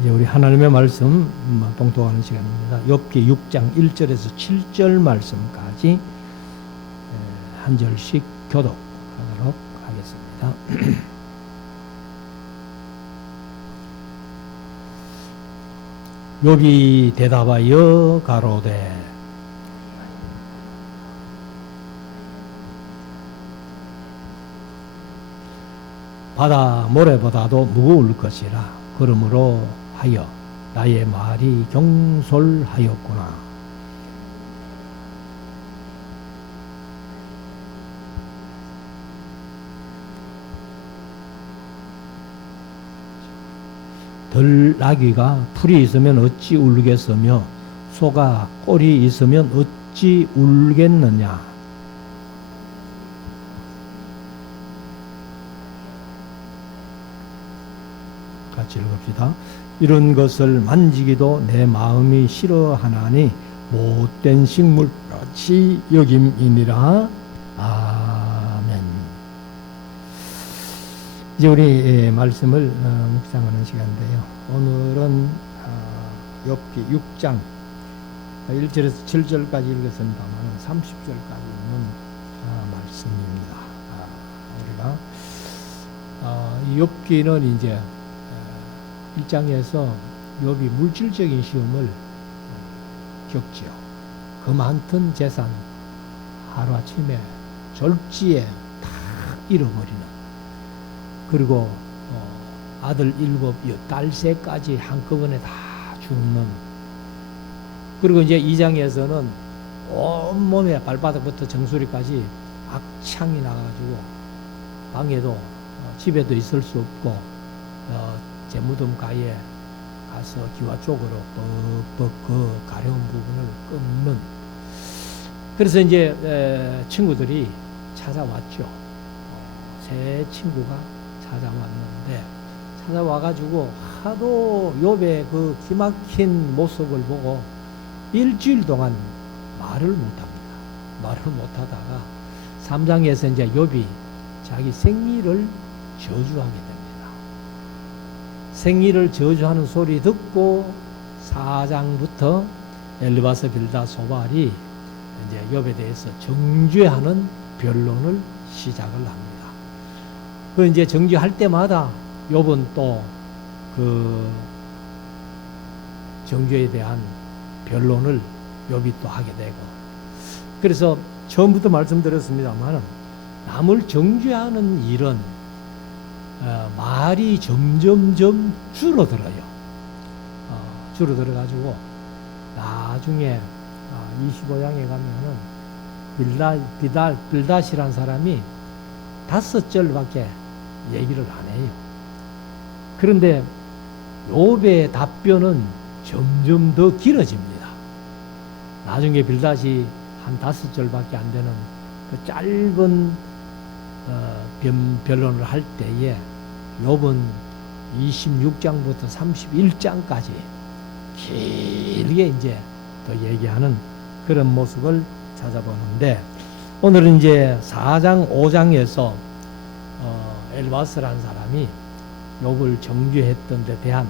이제 우리 하나님의 말씀 봉독하는 시간입니다. 욥기 6장 1절에서 7절 말씀까지 한 절씩 교독하도록 하겠습니다. 욥이 대답하여 가로되 바다 모래보다도 무거울 것이라. 그러므로 하여 나의 말이 경솔하였구나. 들나귀가 풀이 있으면 어찌 울겠으며 소가 꼴이 있으면 어찌 울겠느냐. 같이 읽읍시다. 이런 것을 만지기도 내 마음이 싫어하나니 못된 식물같이 여김이니라. 아멘. 이제 우리 말씀을 묵상하는 시간인데요. 오늘은 욥기 6장 1절에서 7절까지 읽었습니다만 30절까지 있는 말씀입니다. 우리가 이 욥기는 이제 1장에서 욥이 물질적인 시험을 겪지요. 그 많던 재산 하루아침에 졸지에 다 잃어버리는, 그리고 아들 7, 딸 3까지 한꺼번에 다 죽는. 그리고 이제 2장에서는 온몸에 발바닥부터 정수리까지 악창이 나가지고 방에도 집에도 있을 수 없고 제 무덤 가에 가서 기와 쪽으로 뻑뻑 그 가려운 부분을 끊는. 그래서 이제 친구들이 찾아왔죠. 새 친구가 찾아왔는데, 찾아와가지고 하도 욥의 그 기막힌 모습을 보고 일주일 동안 말을 못합니다. 말을 못하다가 3장에서 이제 욥이 자기 생리를 저주하게 됩니다. 생리를 저주하는 소리 듣고 4장부터 엘르바스 빌다 소발이 이제 욥에 대해서 정죄하는 변론을 시작을 합니다. 그 이제 정죄할 때마다 욥은 또 그 정죄에 대한 변론을 욥이 또 하게 되고, 그래서 처음부터 말씀드렸습니다만 남을 정죄하는 일은 말이 점점점 줄어들어요. 줄어들어가지고 나중에 25장에 가면은 빌닷이라는 사람이 5절밖에 얘기를 안 해요. 그런데 욥의 답변은 점점 더 길어집니다. 나중에 빌닷이 한 5절밖에 안 되는 그 짧은 변론을 할 때에 욥은 26장부터 31장까지 길게 이제 또 얘기하는 그런 모습을 찾아보는데, 오늘은 이제 4장 5장에서 엘바스라는 사람이 욥을 정죄했던 데 대한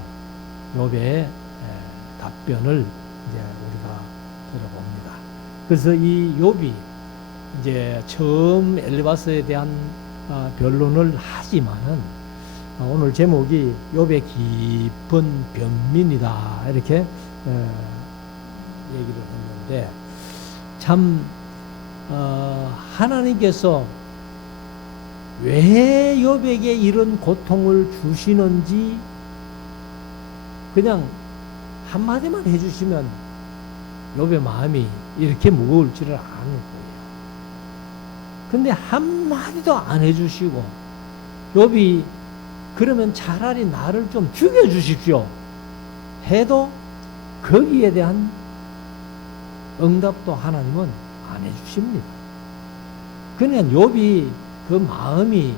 욥의 답변을 이제 우리가 들어봅니다. 그래서 이 욥이 이제 처음 엘리바스에 대한 변론을 하지만은 오늘 제목이 욥의 깊은 변민이다, 이렇게 얘기를 했는데, 참 하나님께서 왜 욥에게 이런 고통을 주시는지 그냥 한마디만 해주시면 욥의 마음이 이렇게 무거울 줄을 아는 거예요. 근데 한마디도 안 해주시고, 욥이 그러면 차라리 나를 좀 죽여주십시오 해도 거기에 대한 응답도 하나님은 안 해주십니다. 그냥 욥이 그 마음이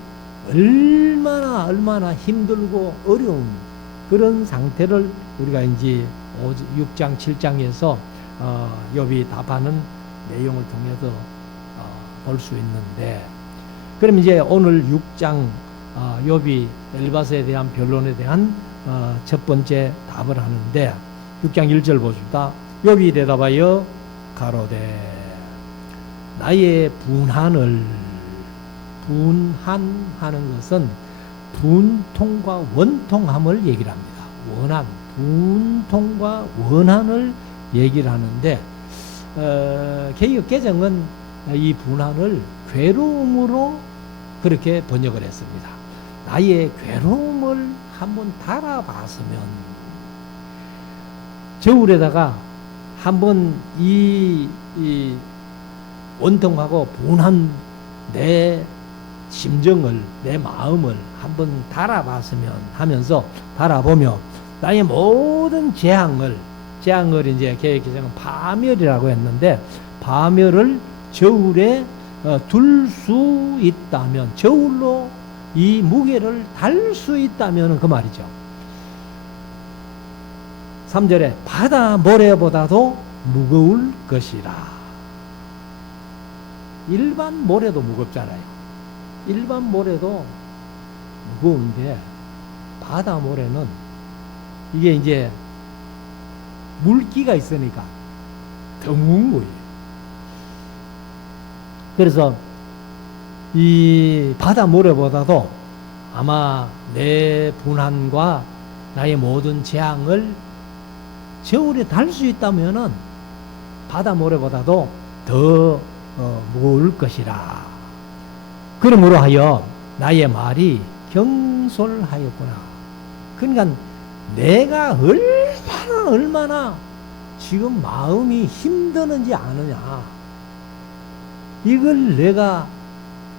얼마나 힘들고 어려운 그런 상태를 우리가 이제 6장 7장에서 욥이 답하는 내용을 통해서 볼 수 있는데, 그럼 이제 오늘 6장 욥이 엘바스에 대한 변론에 대한 첫 번째 답을 하는데 6장 1절 보십니다. 욥이 대답하여 가로되 나의 분한하는 것은 분통과 원통함을 얘기를 합니다. 원한, 분통과 원한을 얘기를 하는데 개역 개정은 이 분한을 괴로움으로 그렇게 번역을 했습니다. 나의 괴로움을 한번 달아봤으면 저울에다가 한번 이 원통하고 분한 내 심정을, 내 마음을 한번 달아봤으면 하면서 달아보며 나의 모든 재앙을 이제 개혁개정은 파멸이라고 했는데 파멸을 저울에 둘 수 있다면, 저울로 이 무게를 달 수 있다면 그 말이죠. 3절에 바다 모래보다도 무거울 것이라. 일반 모래도 무겁잖아요. 일반 모래도 무거운데 바다 모래는 이게 이제 물기가 있으니까 더 무거운 거예요. 그래서 이 바다 모래보다도 아마 내 분한과 나의 모든 재앙을 저울에 달 수 있다면은 바다 모래보다도 더 무거울 것이라. 그러므로 하여 나의 말이 경솔하였구나. 그러니까 내가 얼마나 지금 마음이 힘드는지 아느냐. 이걸 내가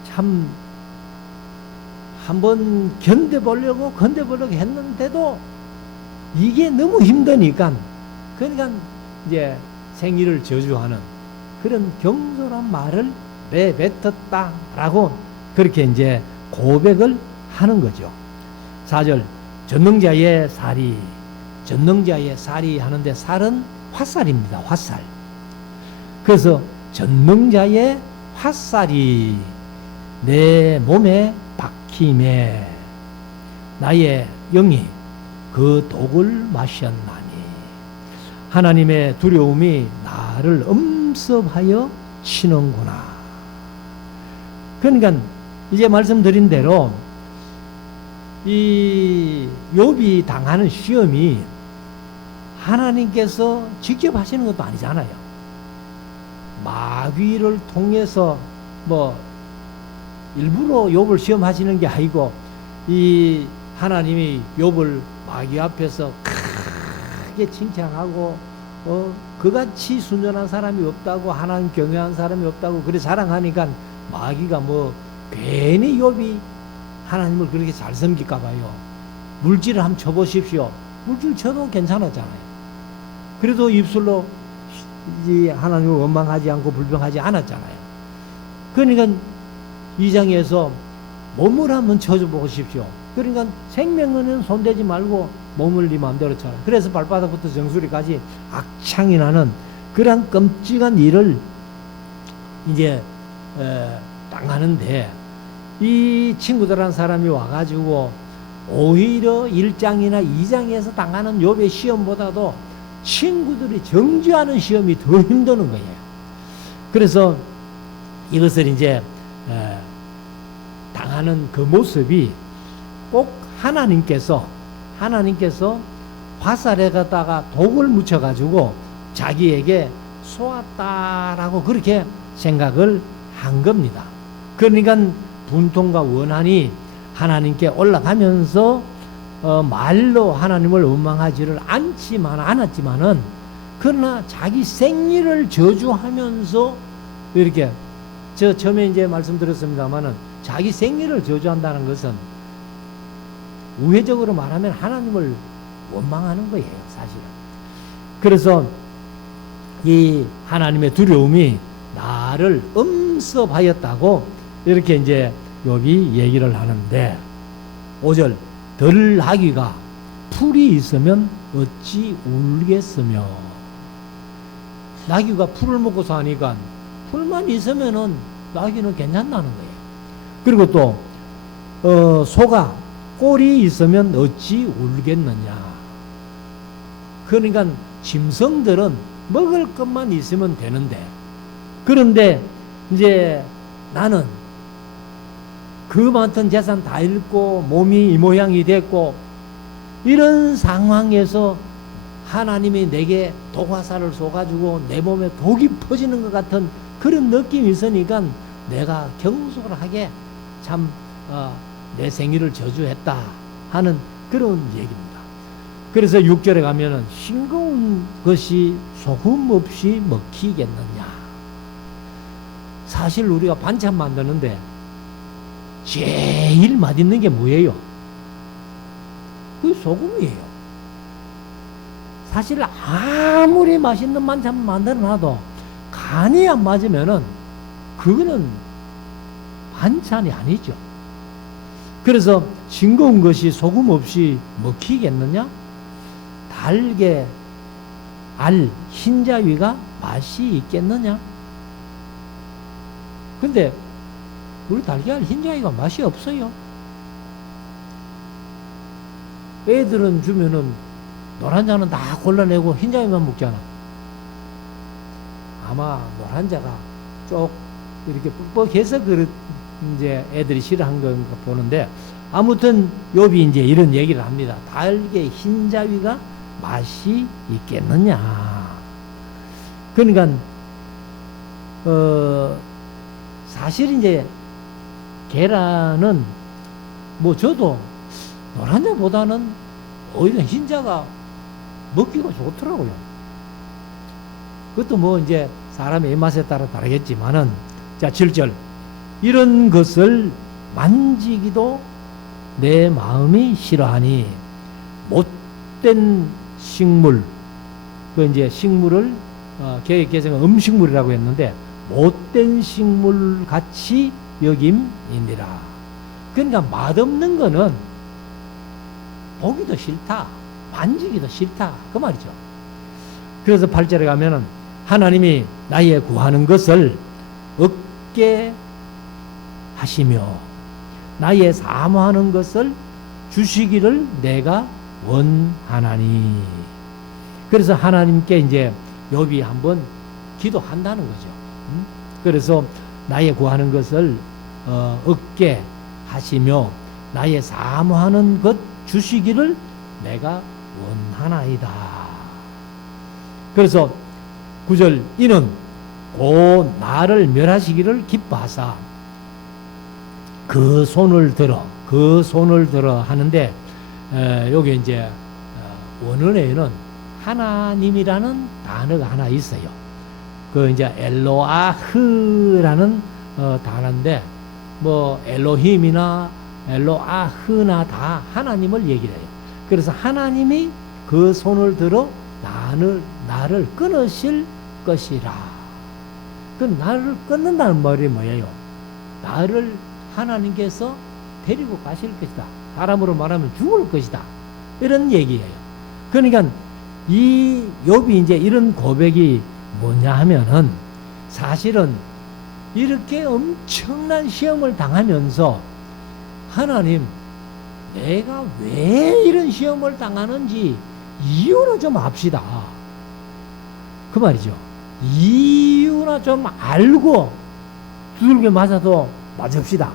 참 한번 견뎌보려고 했는데도 이게 너무 힘드니까, 그러니까 이제 생일을 저주하는 그런 경솔한 말을 내뱉었다라고 그렇게 이제 고백을 하는 거죠. 4절 전능자의 살이, 전능자의 살이 하는데 살은 화살입니다. 화살. 그래서 전능자의 화살이 내 몸에 박힘에 나의 영이 그 독을 마셨나니 하나님의 두려움이 나를 엄습하여 치는구나. 그러니까 이제 말씀드린 대로 이 욥이 당하는 시험이 하나님께서 직접 하시는 것도 아니잖아요. 마귀를 통해서 뭐 일부러 욥을 시험하시는 게 아니고 이 하나님이 욥을 마귀 앞에서 크게 칭찬하고 그같이 순전한 사람이 없다고, 하나님 경외한 사람이 없다고 그래 자랑하니까 마귀가 뭐 괜히 욥이 하나님을 그렇게 잘 섬길까 봐요. 물질을 한번 쳐보십시오. 물질 쳐도 괜찮았잖아요. 그래도 입술로 하나님을 원망하지 않고 불평하지 않았잖아요. 그러니까 이 장에서 몸을 한번 쳐보십시오. 그러니까 생명은 손대지 말고 몸을 네 마음대로 쳐라. 그래서 발바닥부터 정수리까지 악창이 나는 그런 끔찍한 일을 이제 당하는데, 이 친구들한 사람이 와가지고 오히려 1장이나 2장에서 당하는 욥의 시험보다도 친구들이 정죄하는 시험이 더 힘드는 거예요. 그래서 이것을 이제 당하는 그 모습이 꼭 하나님께서 화살에다가 독을 묻혀가지고 자기에게 쏘았다라고 그렇게 생각을 한 겁니다. 그러니까 분통과 원한이 하나님께 올라가면서 말로 하나님을 원망하지를 않았지만은 그러나 자기 생리를 저주하면서 이렇게 저 처음에 이제 말씀드렸습니다만은 자기 생리를 저주한다는 것은 우회적으로 말하면 하나님을 원망하는 거예요, 사실은. 그래서 이 하나님의 두려움이 나를 엄습하였다고 이렇게 이제 욥이 얘기를 하는데, 5절 들나귀가 풀이 있으면 어찌 울겠으며. 나귀가 풀을 먹고 사니까 풀만 있으면은 나귀는 괜찮다는 거예요. 그리고 또 소가 꼴이 있으면 어찌 울겠느냐. 그러니까 짐승들은 먹을 것만 있으면 되는데, 그런데 이제 나는 그 많던 재산 다 잃고 몸이 이 모양이 됐고, 이런 상황에서 하나님이 내게 독화살을 쏘가지고 내 몸에 독이 퍼지는 것 같은 그런 느낌이 있으니까 내가 경솔하게 참 내 생일을 저주했다 하는 그런 얘기입니다. 그래서 6절에 가면은 싱거운 것이 소금 없이 먹히겠느냐. 사실 우리가 반찬 만드는데 제일 맛있는 게 뭐예요? 그게 소금이에요. 사실 아무리 맛있는 반찬 만들어놔도 간이 안 맞으면은 그거는 반찬이 아니죠. 그래서 싱거운 것이 소금 없이 먹히겠느냐? 달게 알 흰자위가 맛이 있겠느냐? 근데 우리 달걀 흰자위가 맛이 없어요. 애들은 주면은 노란자는 다 골라내고 흰자위만 먹잖아. 아마 노란자가 쪽 이렇게 뻑뻑해서 이제 애들이 싫어한 건가 보는데, 아무튼 욥이 이제 이런 얘기를 합니다. 달게 흰자위가 맛이 있겠느냐. 그러니까 사실 이제 계란은 뭐 저도 노란자보다는 오히려 흰자가 먹기가 좋더라고요. 그것도 뭐 이제 사람의 입맛에 따라 다르겠지만은, 자 7절, 이런 것을 만지기도 내 마음이 싫어하니 못된 식물, 그 이제 식물을 개성은 음식물이라고 했는데 못된 식물 같이 여김이니라. 그러니까 맛없는 거는 보기도 싫다, 만지기도 싫다, 그 말이죠. 그래서 8절에 가면은 하나님이 나의 구하는 것을 얻게 하시며 나의 사모하는 것을 주시기를 내가 원하나니. 그래서 하나님께 이제 욥이 한번 기도한다는 거죠. 그래서 나의 구하는 것을 얻게 하시며 나의 사모하는 것 주시기를 내가 원하나이다. 그래서 9절, 이는 곧 나를 멸하시기를 기뻐하사 그 손을 들어 하는데, 여기 이제 원어에는 하나님이라는 단어가 하나 있어요. 그 이제 엘로아흐라는 단어인데, 뭐 엘로힘이나 엘로아흐나 다 하나님을 얘기를 해요. 그래서 하나님이 그 손을 들어 나를 끊으실 것이라. 그 나를 끊는다는 말이 뭐예요? 나를 하나님께서 데리고 가실 것이다. 사람으로 말하면 죽을 것이다. 이런 얘기예요. 그러니까 이 욥이 이제 이런 고백이 뭐냐 하면은, 사실은 이렇게 엄청난 시험을 당하면서 하나님, 내가 왜 이런 시험을 당하는지 이유를 좀 압시다. 그 말이죠. 이유나 좀 알고 두들겨 맞아도 맞읍시다.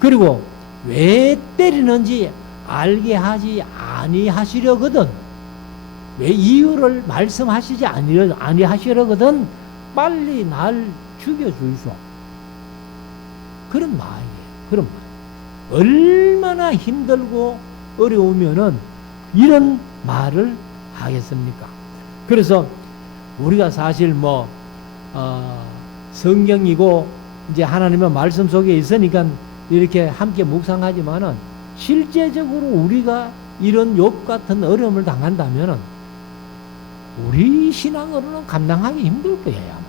그리고 왜 때리는지 알게 하지 아니하시려거든, 왜 이유를 말씀하시지 아니하시려거든 빨리 날 죽여주이소. 그런 마음이에요. 그런 마음. 얼마나 힘들고 어려우면은 이런 말을 하겠습니까? 그래서 우리가 사실 성경이고 이제 하나님의 말씀 속에 있으니까 이렇게 함께 묵상하지만은, 실제적으로 우리가 이런 욥 같은 어려움을 당한다면은 우리 신앙으로는 감당하기 힘들 거예요, 아마.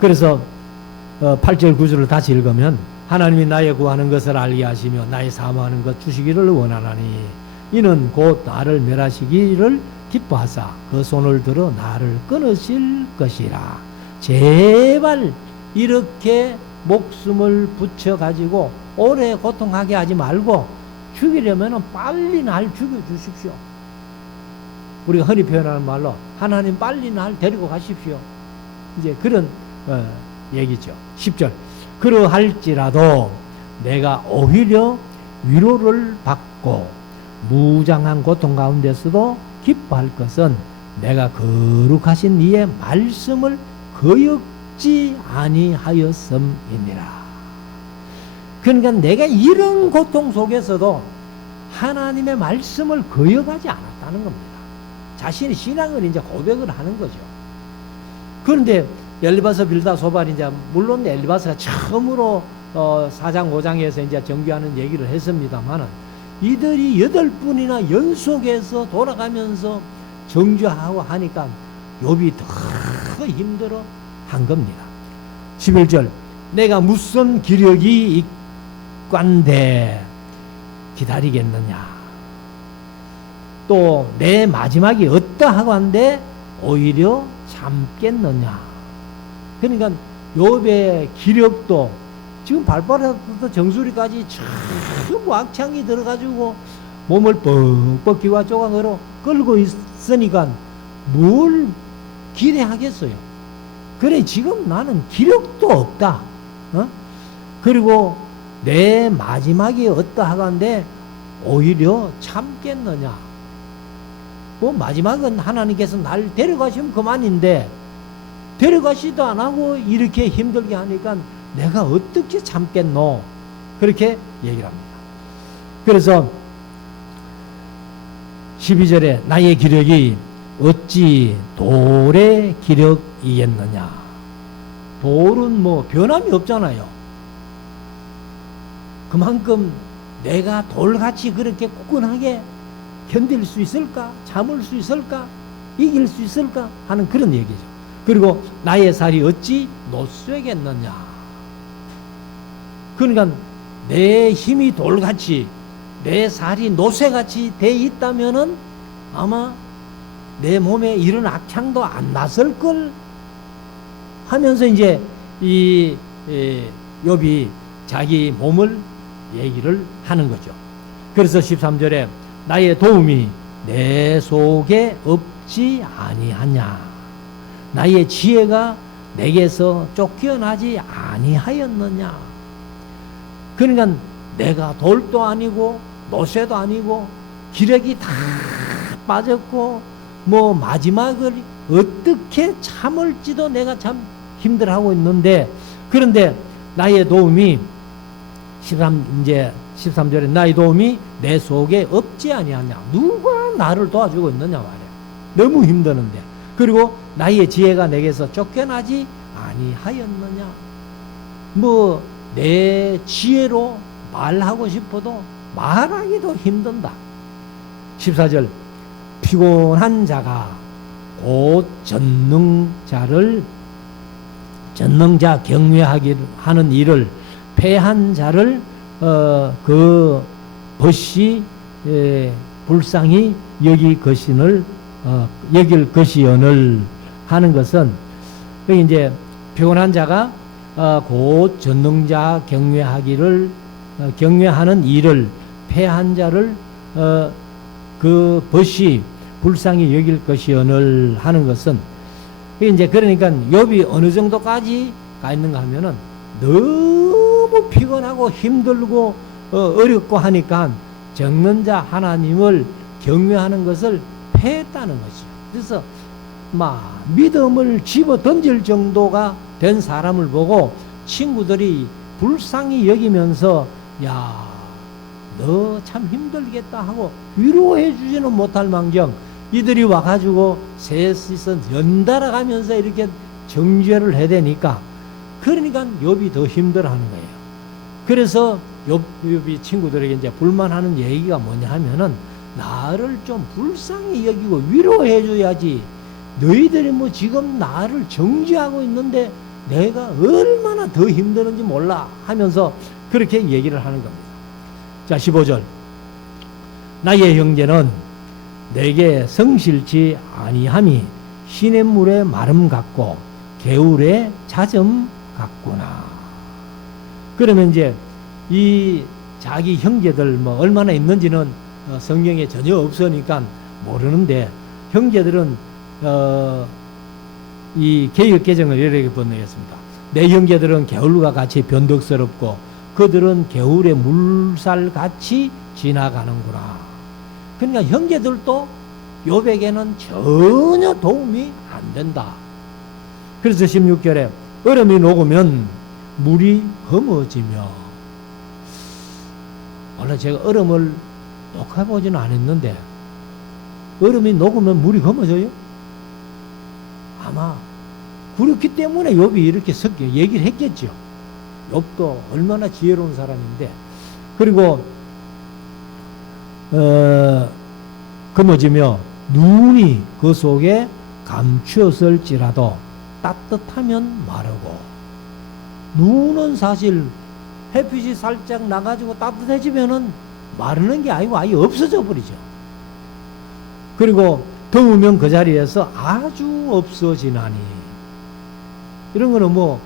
그래서 8절 9절을 다시 읽으면, 하나님이 나의 구하는 것을 알게 하시며 나의 사모하는 것 주시기를 원하나니 이는 곧 나를 멸하시기를 기뻐하사 그 손을 들어 나를 끊으실 것이라. 제발 이렇게 목숨을 붙여 가지고 오래 고통하게 하지 말고 죽이려면 빨리 날 죽여주십시오. 우리가 흔히 표현하는 말로 하나님 빨리 날 데리고 가십시오. 이제 그런 얘기죠. 10절. 그러할지라도 내가 오히려 위로를 받고 무장한 고통 가운데서도 기뻐할 것은 내가 거룩하신 이의 말씀을 거역지 아니하였음이니라. 그러니까 내가 이런 고통 속에서도 하나님의 말씀을 거역하지 않았다는 겁니다. 자신의 신앙을 이제 고백을 하는 거죠. 그런데 엘리바서, 빌다, 소발, 이제 물론 엘리바서가 처음으로 4장 5장에서 이제 정죄하는 얘기를 했습니다만은 이들이 8분이나 연속해서 돌아가면서 정죄하고 하니까 욥이 더 힘들어 한 겁니다. 11절. 내가 무슨 기력이 있관대 기다리겠느냐. 또 내 마지막이 어떠하고 한데 오히려 참겠느냐. 그러니까 욥의 기력도 지금 발바닥부터 정수리까지 전부 악창이 들어가지고 몸을 뻑뻑 기와 조각으로 끌고 있으니까 뭘 기대하겠어요. 그래 지금 나는 기력도 없다. 그리고 내 마지막이 어떠하고 한데 오히려 참겠느냐. 뭐 마지막은 하나님께서 날 데려가시면 그만인데 데려가시도 안 하고 이렇게 힘들게 하니까 내가 어떻게 참겠노? 그렇게 얘기를 합니다. 그래서 12절에 나의 기력이 어찌 돌의 기력이겠느냐. 돌은 뭐 변함이 없잖아요. 그만큼 내가 돌같이 그렇게 굳건하게 견딜 수 있을까? 참을 수 있을까? 이길 수 있을까? 하는 그런 얘기죠. 그리고 나의 살이 어찌 노쇠겠느냐. 그러니까 내 힘이 돌같이 내 살이 노쇠같이 돼 있다면은 아마 내 몸에 이런 악창도 안 났을 걸 하면서 이제 이 욥이 자기 몸을 얘기를 하는 거죠. 그래서 13절에 나의 도움이 내 속에 없지 아니하냐. 나의 지혜가 내게서 쫓겨나지 아니하였느냐. 그러니까 내가 돌도 아니고 노쇠도 아니고 기력이 다 빠졌고 뭐 마지막을 어떻게 참을지도 내가 참 힘들어하고 있는데 그런데 나의 도움이 13절에 나의 도움이 내 속에 없지 아니하냐. 누가 나를 도와주고 있느냐 말이야. 너무 힘드는데. 그리고 나의 지혜가 내게서 쫓겨나지 아니하였느냐. 뭐 내 지혜로 말하고 싶어도 말하기도 힘든다. 14절 피곤한 자가 곧 전능자 경외하기 하는 일을 패한 자를 그 벗이 불쌍히 여길 것이언을 하는 것은 여기 이제 피곤한 자가 곧 전능자 경외하는 일을 패한 자를 그 벗이 불쌍히 여길 것이언을 하는 것은 이제 그러니까 욥이 어느 정도까지 가 있는가 하면은 너무 피곤하고 힘들고 어렵고 하니까 정능자 하나님을 경외하는 것을 패했다는 거죠. 그래서 막 믿음을 집어 던질 정도가 된 사람을 보고 친구들이 불쌍히 여기면서 야, 너 참 힘들겠다 하고 위로해 주지는 못할 망정 이들이 와가지고 셋이서 연달아 가면서 이렇게 정죄를 해야 되니까 그러니까 욥이 더 힘들어하는 거예요. 그래서 욥이 친구들에게 이제 불만하는 얘기가 뭐냐 하면은 나를 좀 불쌍히 여기고 위로해 줘야지. 너희들이 뭐 지금 나를 정죄하고 있는데 내가 얼마나 더 힘드는지 몰라 하면서 그렇게 얘기를 하는 겁니다. 자, 15절. 나의 형제는 내게 성실치 아니함이 시냇물의 마름 같고 개울의 잦음 같구나. 그러면 이제 이 자기 형제들 뭐 얼마나 있는지는 성경에 전혀 없으니까 모르는데, 형제들은 이 개역 개정을 이렇게 번역했습니다. 내 형제들은 개울과 같이 변덕스럽고 그들은 개울의 물살같이 지나가는구나. 그러니까 형제들도 욥에게는 전혀 도움이 안 된다. 그래서 16절에 얼음이 녹으면 물이 검어지며, 원래 제가 얼음을 녹아보지는 않았는데 얼음이 녹으면 물이 검어져요? 아마 그렇기 때문에 욥이 이렇게 얘기를 했겠죠. 욥도 얼마나 지혜로운 사람인데. 그리고 검어지며 눈이 그 속에 감추었을지라도 따뜻하면 마르고, 눈은 사실 햇빛이 살짝 나가지고 따뜻해지면은 마르는 게 아니고 아예 없어져 버리죠. 그리고 더우면 그 자리에서 아주 없어지나니, 이런 거는 뭐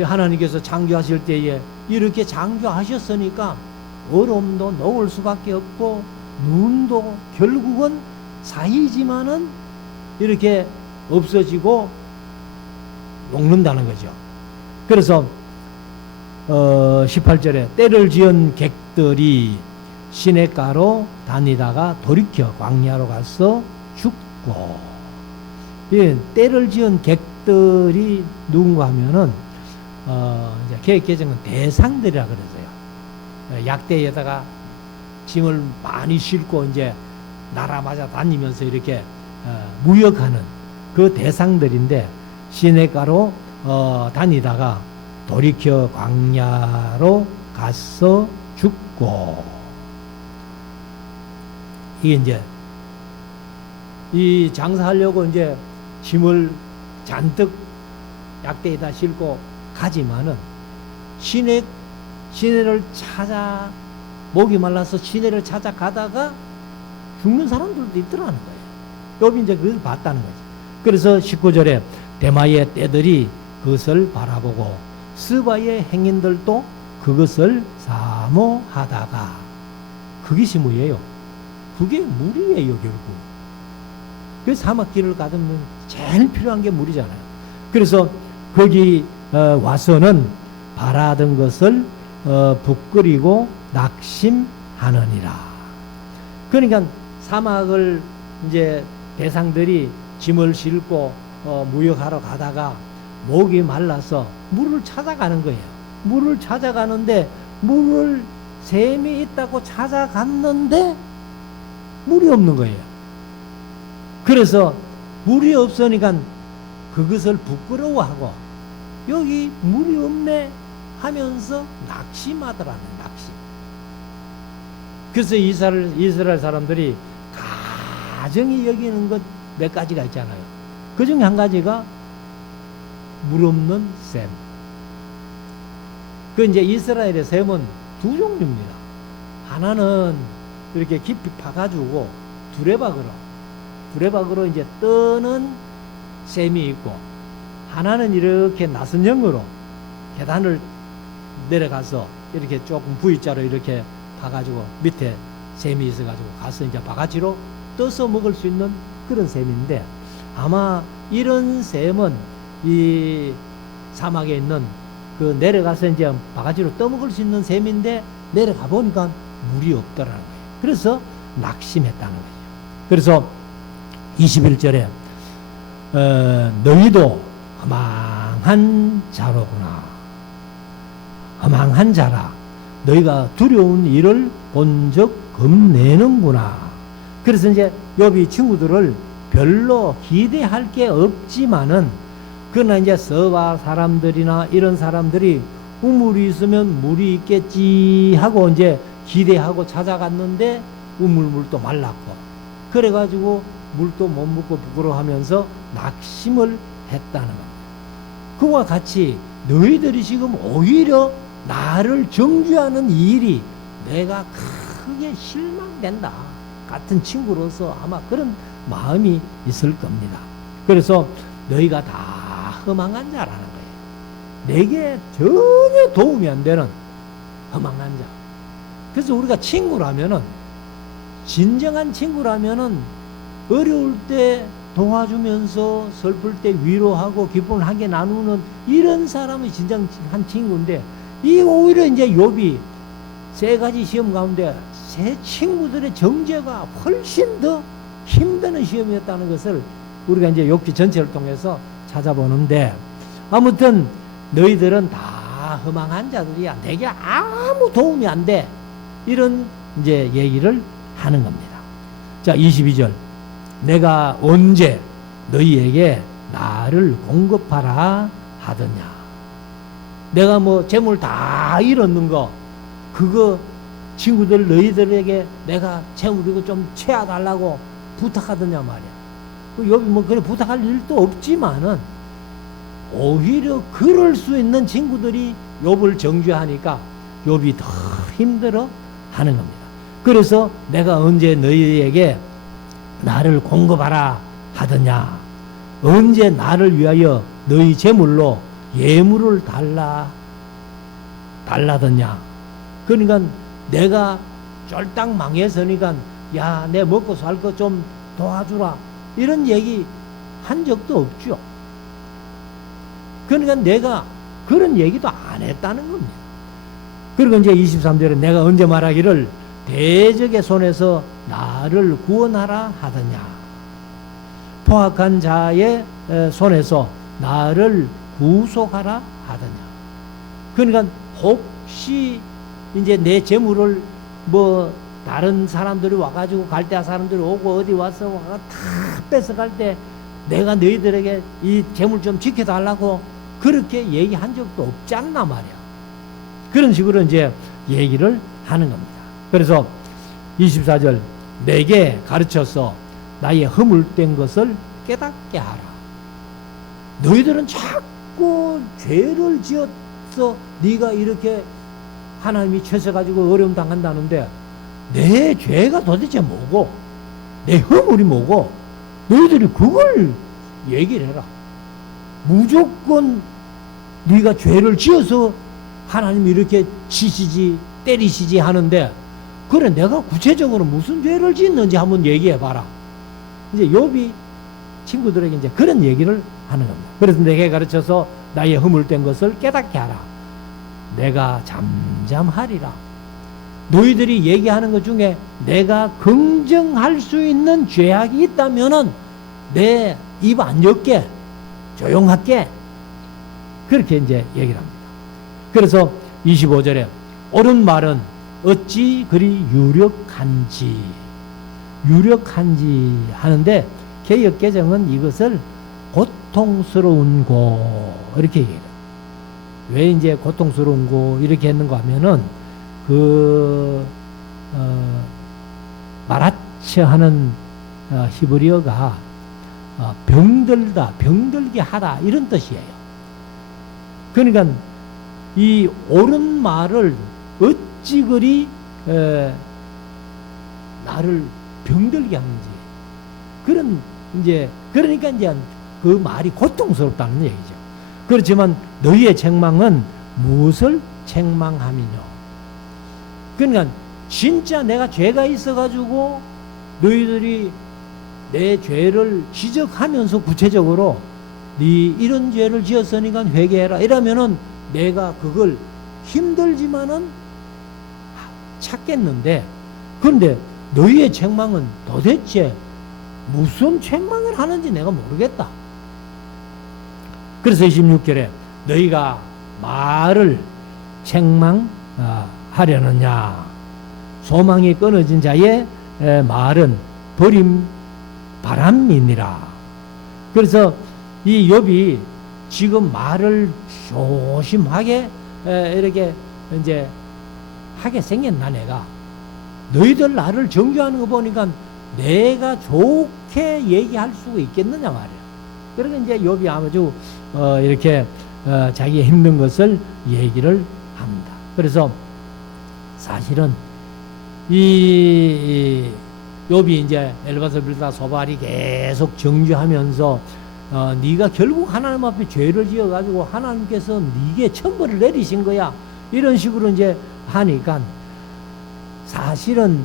하나님께서 창조하실 때에 이렇게 창조하셨으니까 얼음도 녹을 수밖에 없고 눈도 결국은 사이지만은 이렇게 없어지고 녹는다는 거죠. 그래서 18절에 때를 지은 객들이 시냇가로 다니다가 돌이켜 광야로 가서 죽고, 예, 때를 지은 객들이 누군가 하면은 이제 개역 개정은 대상들이라 그러세요. 약대에다가 짐을 많이 싣고 이제 나라마다 다니면서 이렇게 무역하는 그 대상들인데, 시냇가로 다니다가 돌이켜 광야로 가서 죽고, 이게 이제 이 장사하려고 이제 짐을 잔뜩 약대에다 싣고 가지만은 시내를 찾아, 목이 말라서 시내를 찾아가다가 죽는 사람들도 있더라는 거예요. 욥이 이제 그걸 봤다는 거죠. 그래서 19절에 대마의 떼들이 그것을 바라보고 스바의 행인들도 그것을 사모하다가, 그것이 뭐예요? 그게 물이에요, 결국. 그 사막길을 가면 제일 필요한 게 물이잖아요. 그래서 거기 와서는 바라던 것을 부끄리고 낙심하느니라. 그러니까 사막을 이제 대상들이 짐을 싣고 무역하러 가다가 목이 말라서 물을 찾아가는 거예요. 물을 찾아가는데 샘이 있다고 찾아갔는데 물이 없는 거예요. 그래서 물이 없으니까 그것을 부끄러워하고 여기 물이 없네 하면서 낙심하더라는, 낙심. 그래서 이스라엘 사람들이 가정이 여기는 것 몇 가지가 있잖아요. 그 중에 한 가지가 물 없는 샘. 그 이제 이스라엘의 샘은 두 종류입니다. 하나는 이렇게 깊이 파가지고 두레박으로 이제 떠는 샘이 있고, 하나는 이렇게 나선형으로 계단을 내려가서 이렇게 조금 V자로 이렇게 파가지고 밑에 샘이 있어가지고 가서 이제 바가지로 떠서 먹을 수 있는 그런 샘인데, 아마 이런 샘은 이 사막에 있는 그 내려가서 이제 바가지로 떠먹을 수 있는 샘인데 내려가 보니까 물이 없더라는 거예요. 그래서 낙심했다는 거예요. 그래서 21절에 너희도 허망한 자로구나. 허망한 자라. 너희가 두려운 일을 본 적 겁내는구나. 그래서 이제 욥이 친구들을 별로 기대할 게 없지만은, 그러나 이제 서바 사람들이나 이런 사람들이 우물이 있으면 물이 있겠지 하고 이제 기대하고 찾아갔는데 우물물도 말랐고, 그래가지고 물도 못 먹고 부끄러워하면서 낙심을 했다는 겁니다. 그와 같이 너희들이 지금 오히려 나를 정죄하는 일이 내가 크게 실망된다 같은 친구로서 아마 그런 마음이 있을 겁니다. 그래서 너희가 다 허망한 자라는 거예요. 내게 전혀 도움이 안 되는 허망한 자. 그래서 우리가 친구라면은, 진정한 친구라면은 어려울 때 도와주면서 슬플 때 위로하고 기쁨을 함께 나누는 이런 사람이 진정한 친구인데, 이 오히려 이제 욥이 세 가지 시험 가운데 세 친구들의 정죄가 훨씬 더 힘드는 시험이었다는 것을 우리가 이제 욥기 전체를 통해서 찾아보는데, 아무튼 너희들은 다 허망한 자들이야. 내게 아무 도움이 안 돼. 이런 이제 얘기를 하는 겁니다. 자, 22절. 내가 언제 너희에게 나를 공급하라 하더냐. 내가 뭐 재물 다 잃었는 거, 그거 친구들 너희들에게 내가 재물 이거 좀 채워달라고 부탁하더냐 말이야. 욥이 뭐 그래 부탁할 일도 없지만은 오히려 그럴 수 있는 친구들이 욥을 정죄하니까 욥이 더 힘들어 하는 겁니다. 그래서 내가 언제 너희에게 나를 공급하라 하더냐. 언제 나를 위하여 너희 재물로 예물을 달라더냐. 그러니까 내가 쫄딱 망해서니까 야, 내 먹고 살 거 좀 도와주라. 이런 얘기 한 적도 없죠. 그러니까 내가 그런 얘기도 안 했다는 겁니다. 그리고 이제 23절에 내가 언제 말하기를 대적의 손에서 나를 구원하라 하더냐. 포악한 자의 손에서 나를 구속하라 하더냐. 그러니까 혹시 이제 내 재물을 뭐 다른 사람들이 와가지고 갈대아 사람들이 오고 어디 와서 다 뺏어갈 때 내가 너희들에게 이 재물 좀 지켜달라고 그렇게 얘기한 적도 없지 않나 말이야. 그런 식으로 이제 얘기를 하는 겁니다. 그래서 24절 내게 가르쳐서 나의 허물된 것을 깨닫게 하라. 너희들은 자꾸 죄를 지어서 네가 이렇게 하나님이 쳐서가지고 어려움 당한다는데 내 죄가 도대체 뭐고 내 허물이 뭐고 너희들이 그걸 얘기를 해라. 무조건 네가 죄를 지어서 하나님이 이렇게 치시지 때리시지 하는데 그래 내가 구체적으로 무슨 죄를 짓는지 한번 얘기해 봐라. 이제 욥이 친구들에게 이제 그런 얘기를 하는 겁니다. 그래서 내게 가르쳐서 나의 허물된 것을 깨닫게 하라. 내가 잠잠하리라. 너희들이 얘기하는 것 중에 내가 긍정할 수 있는 죄악이 있다면은 내 입 안 열게 조용할게. 그렇게 이제 얘기를 합니다. 그래서 25절에 옳은 말은 어찌 그리 유력한지 하는데 개역개정은 이것을 고통스러운 고 이렇게 얘기해요. 왜 이제 고통스러운 고 이렇게 했는가 하면은 마라츠 하는 히브리어가 병들다, 병들게 하다 이런 뜻이에요. 그러니까 이 옳은 말을 어찌 그리 나를 병들게 하는지 그런 이제 그러니까 이제 그 말이 고통스럽다는 얘기죠. 그렇지만 너희의 책망은 무엇을 책망함이뇨? 그러니까 진짜 내가 죄가 있어가지고 너희들이 내 죄를 지적하면서 구체적으로 네 이런 죄를 지었으니까 회개해라 이러면은 내가 그걸 힘들지만은 찾겠는데 그런데 너희의 책망은 도대체 무슨 책망을 하는지 내가 모르겠다. 그래서 26절에 너희가 말을 책망하려느냐. 소망이 끊어진 자의 말은 버림 바람이니라. 그래서 이 욥이 지금 말을 조심하게 이렇게 이제 하게 생겼나. 내가 너희들 나를 정죄하는 거 보니까 내가 좋게 얘기할 수가 있겠느냐 말이야. 그러니까 이제 욥이 아주 이렇게 자기의 힘든 것을 얘기를 합니다. 그래서 사실은 이 욥이 이제 엘바서 빌다 소발이 계속 정죄하면서 네가 결국 하나님 앞에 죄를 지어가지고 하나님께서 네게 천벌을 내리신 거야. 이런 식으로 이제 하니까 사실은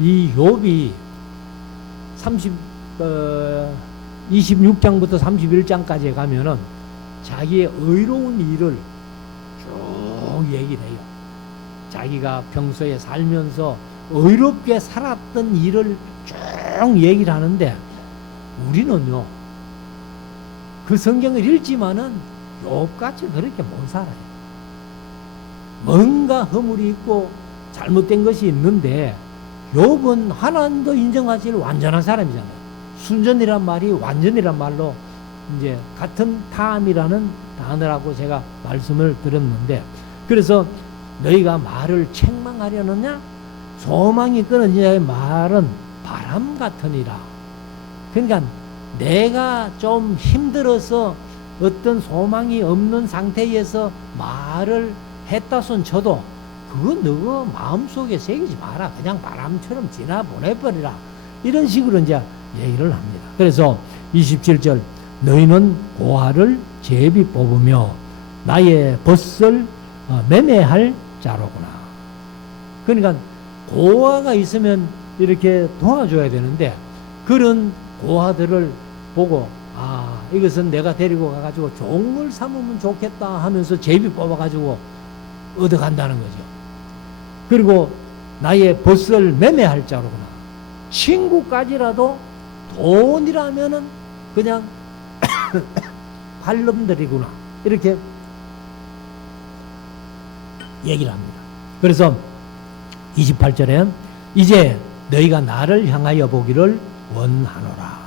이 욥이 26장부터 31장까지 가면은 자기의 의로운 일을 쭉 얘기를 해요. 자기가 평소에 살면서 의롭게 살았던 일을 쭉 얘기를 하는데 우리는요, 그 성경을 읽지만은 욥같이 그렇게 못 살아요. 뭔가 허물이 있고 잘못된 것이 있는데 욥은 하나님도 인정하실 완전한 사람이잖아요. 순전이란 말이 완전이란 말로 이제 같은 탐이라는 단어라고 제가 말씀을 드렸는데, 그래서 너희가 말을 책망하려느냐? 소망이 끊어진 자의 말은 바람 같으니라. 그러니까 내가 좀 힘들어서 어떤 소망이 없는 상태에서 말을 했다 손 쳐도 그건 너 마음속에 새기지 마라. 그냥 바람처럼 지나 보내버리라. 이런 식으로 이제 얘기를 합니다. 그래서 27절, 너희는 고아를 제비 뽑으며 나의 벗을 매매할 자로구나. 그러니까 고아가 있으면 이렇게 도와줘야 되는데 그런 고아들을 보고 이것은 내가 데리고 가가지고 종을 삼으면 좋겠다 하면서 제비 뽑아가지고 얻어간다는 거죠. 그리고 나의 벗을 매매할 자로구나. 친구까지라도 돈이라면은 그냥 관놈들이구나. 이렇게 얘기를 합니다. 그래서 28절에 이제 너희가 나를 향하여 보기를 원하노라.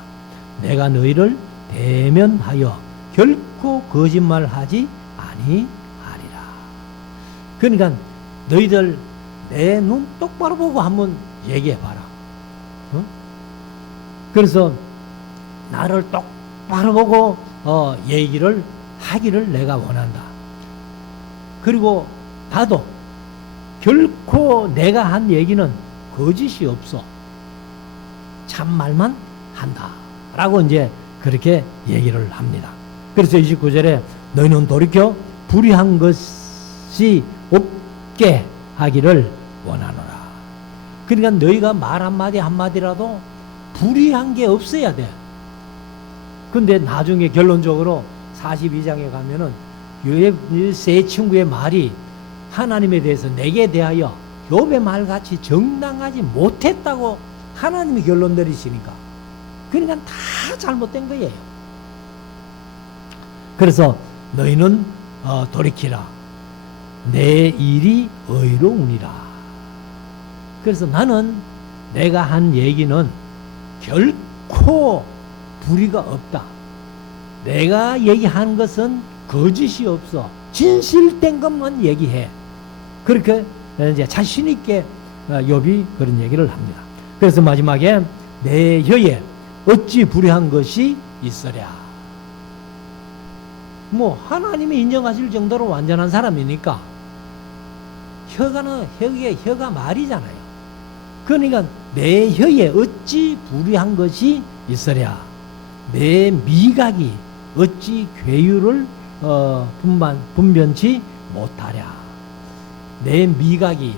내가 너희를 대면하여 결코 거짓말하지 아니하리라. 그러니까 너희들 내 눈 똑바로 보고 한번 얘기해봐라. 어? 그래서 나를 똑바로 보고 얘기를 하기를 내가 원한다. 그리고 나도 결코 내가 한 얘기는 거짓이 없어. 참말만 한다. 라고 이제 그렇게 얘기를 합니다. 그래서 29절에 너희는 돌이켜 불의한 것이 없게 하기를 원하노라. 그러니까 너희가 말 한마디 한마디라도 불의한 게 없어야 돼. 근데 나중에 결론적으로 42장에 가면은 세 친구의 말이 하나님에 대해서 내게 대하여 욥의 말같이 정당하지 못했다고 하나님이 결론 내리시니까 그러니까 다 잘못된 거예요. 그래서 너희는 돌이키라. 내 일이 의로우니라. 그래서 나는 내가 한 얘기는 결코 불의가 없다. 내가 얘기한 것은 거짓이 없어. 진실된 것만 얘기해. 그렇게 이제 자신 있게 욥이 그런 얘기를 합니다. 그래서 마지막에 내 혀에 어찌 불의한 것이 있으랴. 뭐 하나님이 인정하실 정도로 완전한 사람이니까 혀가 말이잖아요. 그러니까 내 혀에 어찌 불의한 것이 있으랴. 내 미각이 어찌 괴유를 분변치 못하랴. 내 미각이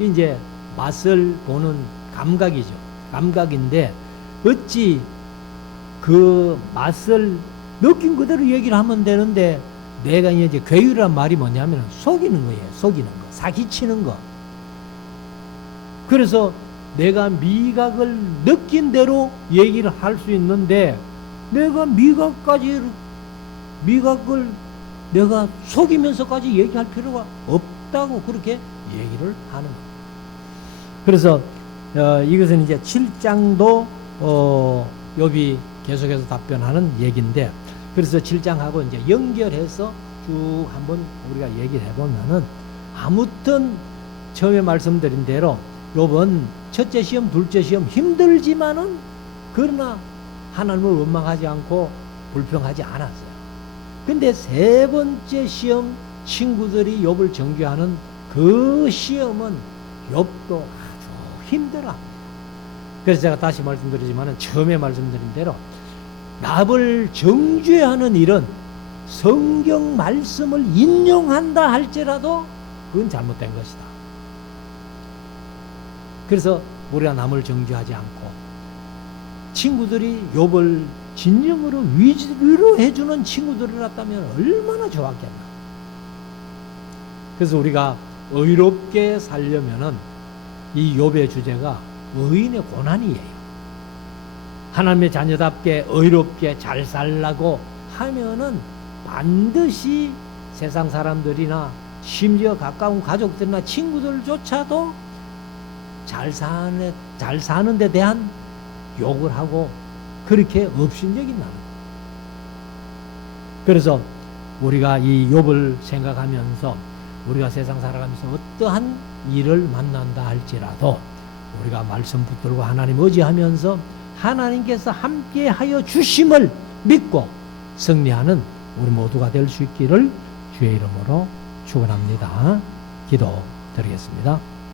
이제 맛을 보는 감각이죠. 감각인데 어찌 그 맛을 느낀 그대로 얘기를 하면 되는데 내가 이제 괴유란 말이 뭐냐면 속이는 거예요. 속이는 거, 사기치는 거. 그래서 내가 미각을 느낀 대로 얘기를 할 수 있는데 내가 미각을 내가 속이면서까지 얘기할 필요가 없다고 그렇게 얘기를 하는 거예요. 그래서 이것은 이제 7장도 욥이 계속해서 답변하는 얘기인데, 그래서 7장하고 이제 연결해서 쭉 한번 우리가 얘기를 해보면은, 아무튼 처음에 말씀드린 대로 욥은 첫째 시험, 둘째 시험 힘들지만은 그러나 하나님을 원망하지 않고 불평하지 않았어요. 근데 세 번째 시험, 친구들이 욥을 정죄하는 그 시험은 욥도 아주 힘들어. 그래서 제가 다시 말씀드리지만은 처음에 말씀드린 대로 납을 정죄하는 일은 성경 말씀을 인용한다 할지라도 그건 잘못된 것이다. 그래서 우리가 남을 정죄하지 않고 친구들이 욥을 진정으로 위로해주는 친구들이었다면 얼마나 좋았겠나. 그래서 우리가 의롭게 살려면은 이 욥의 주제가 의인의 고난이에요. 하나님의 자녀답게 의롭게 잘 살라고 하면은 반드시 세상 사람들이나 심지어 가까운 가족들이나 친구들조차도 잘 사는 데 대한 욕을 하고 그렇게 업신여긴다는 거예요. 그래서 우리가 이 욥을 생각하면서 우리가 세상 살아가면서 어떠한 일을 만난다 할지라도 우리가 말씀 붙들고 하나님 의지하면서 하나님께서 함께하여 주심을 믿고 승리하는 우리 모두가 될 수 있기를 주의 이름으로 축원합니다. 기도 드리겠습니다.